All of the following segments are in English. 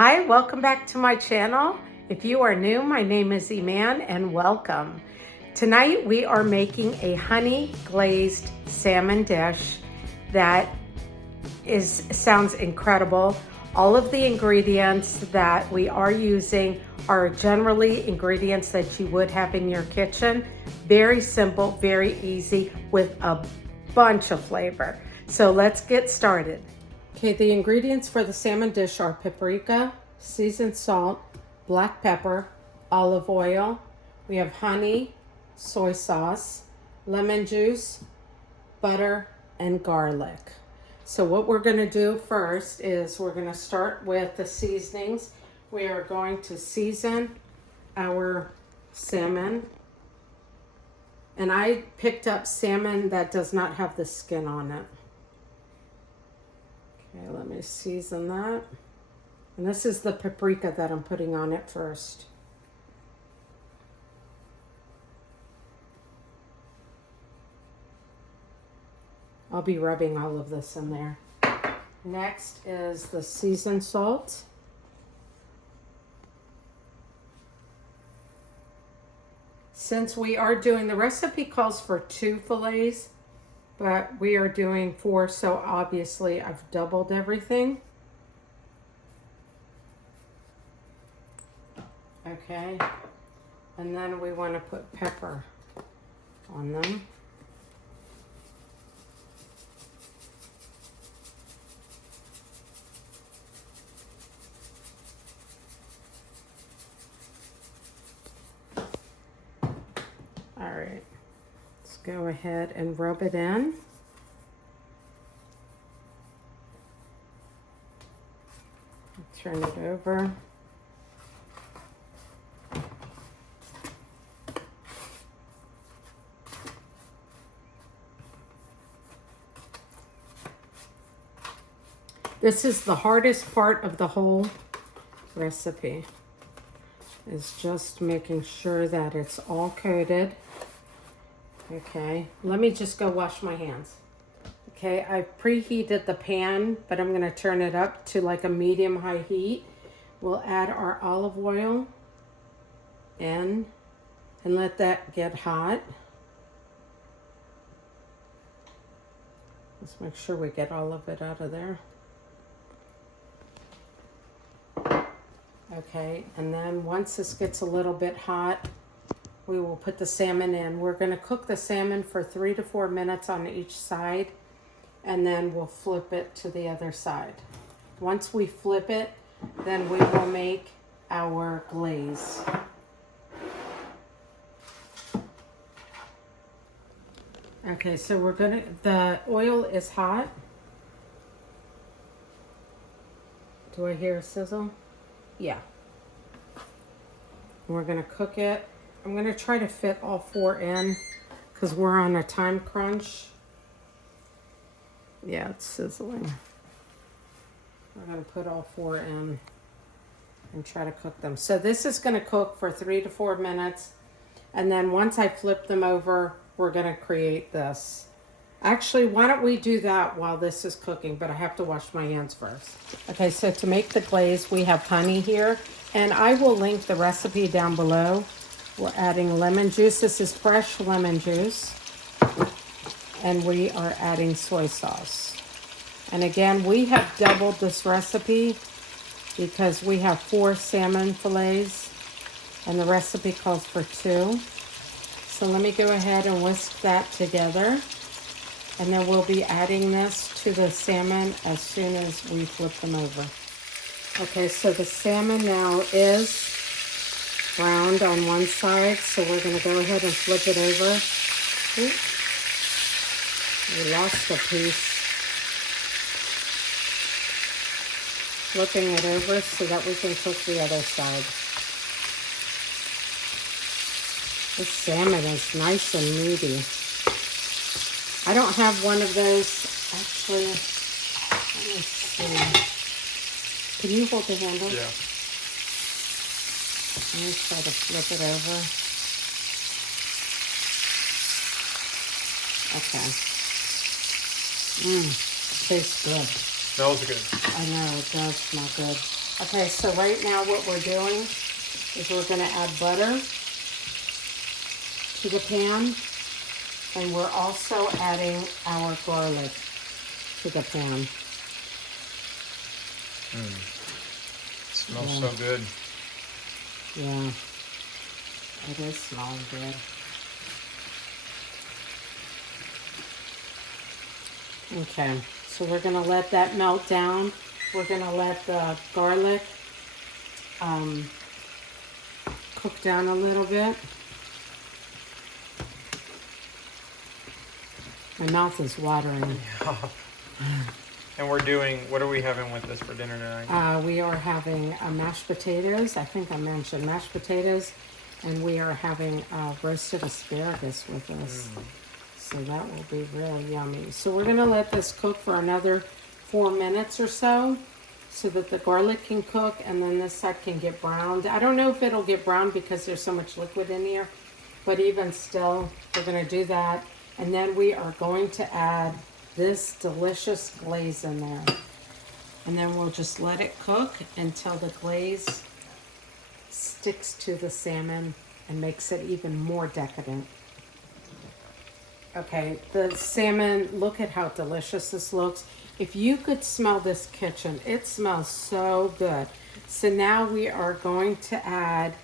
Hi, welcome back to my channel. If you are new, my name is Iman and welcome. Tonight we are making a honey glazed salmon dish that sounds incredible. All of the ingredients that we are using are generally ingredients that you would have in your kitchen. Very simple, very easy with a bunch of flavor. So let's get started. Okay, the ingredients for the salmon dish are paprika, seasoned salt, black pepper, olive oil. We have honey, soy sauce, lemon juice, butter, and garlic. So what we're going to do first is we're going to start with the seasonings. We are going to season our salmon. And I picked up salmon that does not have the skin on it. Okay, let me season that. And this is the paprika that I'm putting on it first. I'll be rubbing all of this in there. Next is the seasoned salt. Since we are doing, the recipe calls for 2 fillets, but we are doing 4, so obviously I've doubled everything. Okay, and then we want to put pepper on them. All right, let's go ahead and rub it in. Turn it over. This is the hardest part of the whole recipe, is just making sure that it's all coated. Okay, let me just go wash my hands. Okay, I've preheated the pan, but I'm gonna turn it up to like a medium-high heat. We'll add our olive oil in and let that get hot. Let's make sure we get all of it out of there. Okay, and then once this gets a little bit hot, we will put the salmon in. We're going to cook the salmon for 3 to 4 minutes on each side, and then we'll flip it to the other side. Once we flip it, then we will make our glaze. Okay, so the oil is hot. Do I hear a sizzle? Yeah. We're going to cook it. I'm going to try to fit all 4 in because we're on a time crunch. Yeah, it's sizzling. I'm going to put all 4 in and try to cook them. So this is going to cook for 3 to 4 minutes. And then once I flip them over, we're going to create this. Actually, why don't we do that while this is cooking, but I have to wash my hands first. Okay, so to make the glaze, we have honey here, and I will link the recipe down below. We're adding lemon juice. This is fresh lemon juice, and we are adding soy sauce. And again, we have doubled this recipe because we have 4 salmon fillets, and the recipe calls for 2. So let me go ahead and whisk that together. And then we'll be adding this to the salmon as soon as we flip them over. Okay, so the salmon now is browned on one side, so we're going to go ahead and flip it over. Oops. We lost a piece. Flipping it over so that we can cook the other side. This salmon is nice and meaty. I don't have one of those, actually. Let me see. Can you hold the handle? Yeah. Let me try to flip it over. Okay. Tastes good. Smells good. I know, it does smell good. Okay, so right now what we're doing is we're going to add butter to the pan, and we're also adding our garlic to the pan. Smells so good. Yeah, it is smelling good. Okay, so we're gonna let that melt down. We're gonna let the garlic cook down a little bit. My mouth is watering. And we're doing, what are we having with this for dinner tonight? We are having mashed potatoes. I think I mentioned mashed potatoes, and we are having roasted asparagus with this. So that will be really yummy. So we're gonna let this cook for another 4 minutes or so that the garlic can cook, and then this side can get browned. I don't know if it'll get browned because there's so much liquid in here, but even still, we're gonna do that. And then we are going to add this delicious glaze in there. And then we'll just let it cook until the glaze sticks to the salmon and makes it even more decadent. Okay, the salmon, look at how delicious this looks. If you could smell this kitchen, it smells so good. So now we are going to add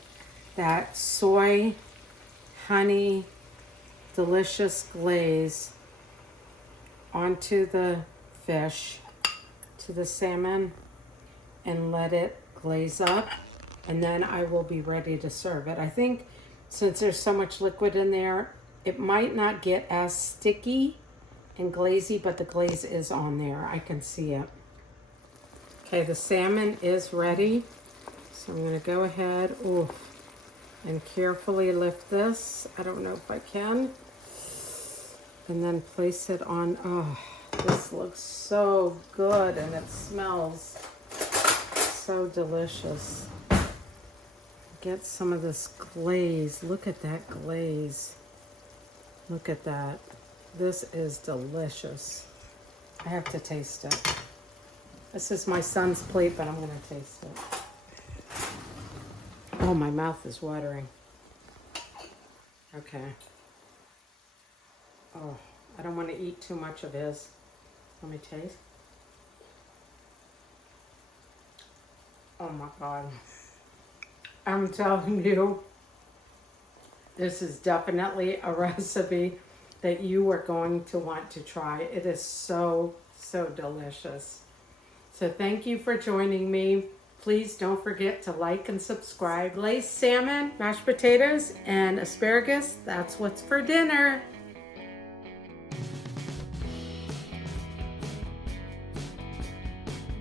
that soy, honey, delicious glaze onto the fish, to the salmon, and let it glaze up, and then I will be ready to serve it. I think since there's so much liquid in there, it might not get as sticky and glazy, but the glaze is on there. I can see it. Okay, the salmon is ready. So I'm gonna go ahead and carefully lift this. I don't know if I can. And then place it on. Oh, this looks so good, and it smells so delicious. Get some of this glaze. Look at that glaze. Look at that. This is delicious. I have to taste it. This is my son's plate, but I'm gonna taste it. Oh, my mouth is watering. Okay. Oh, I don't want to eat too much of his. Let me taste. Oh my God. I'm telling you, this is definitely a recipe that you are going to want to try. It is so, so delicious. So thank you for joining me. Please don't forget to like and subscribe. Glazed salmon, mashed potatoes, and asparagus. That's what's for dinner.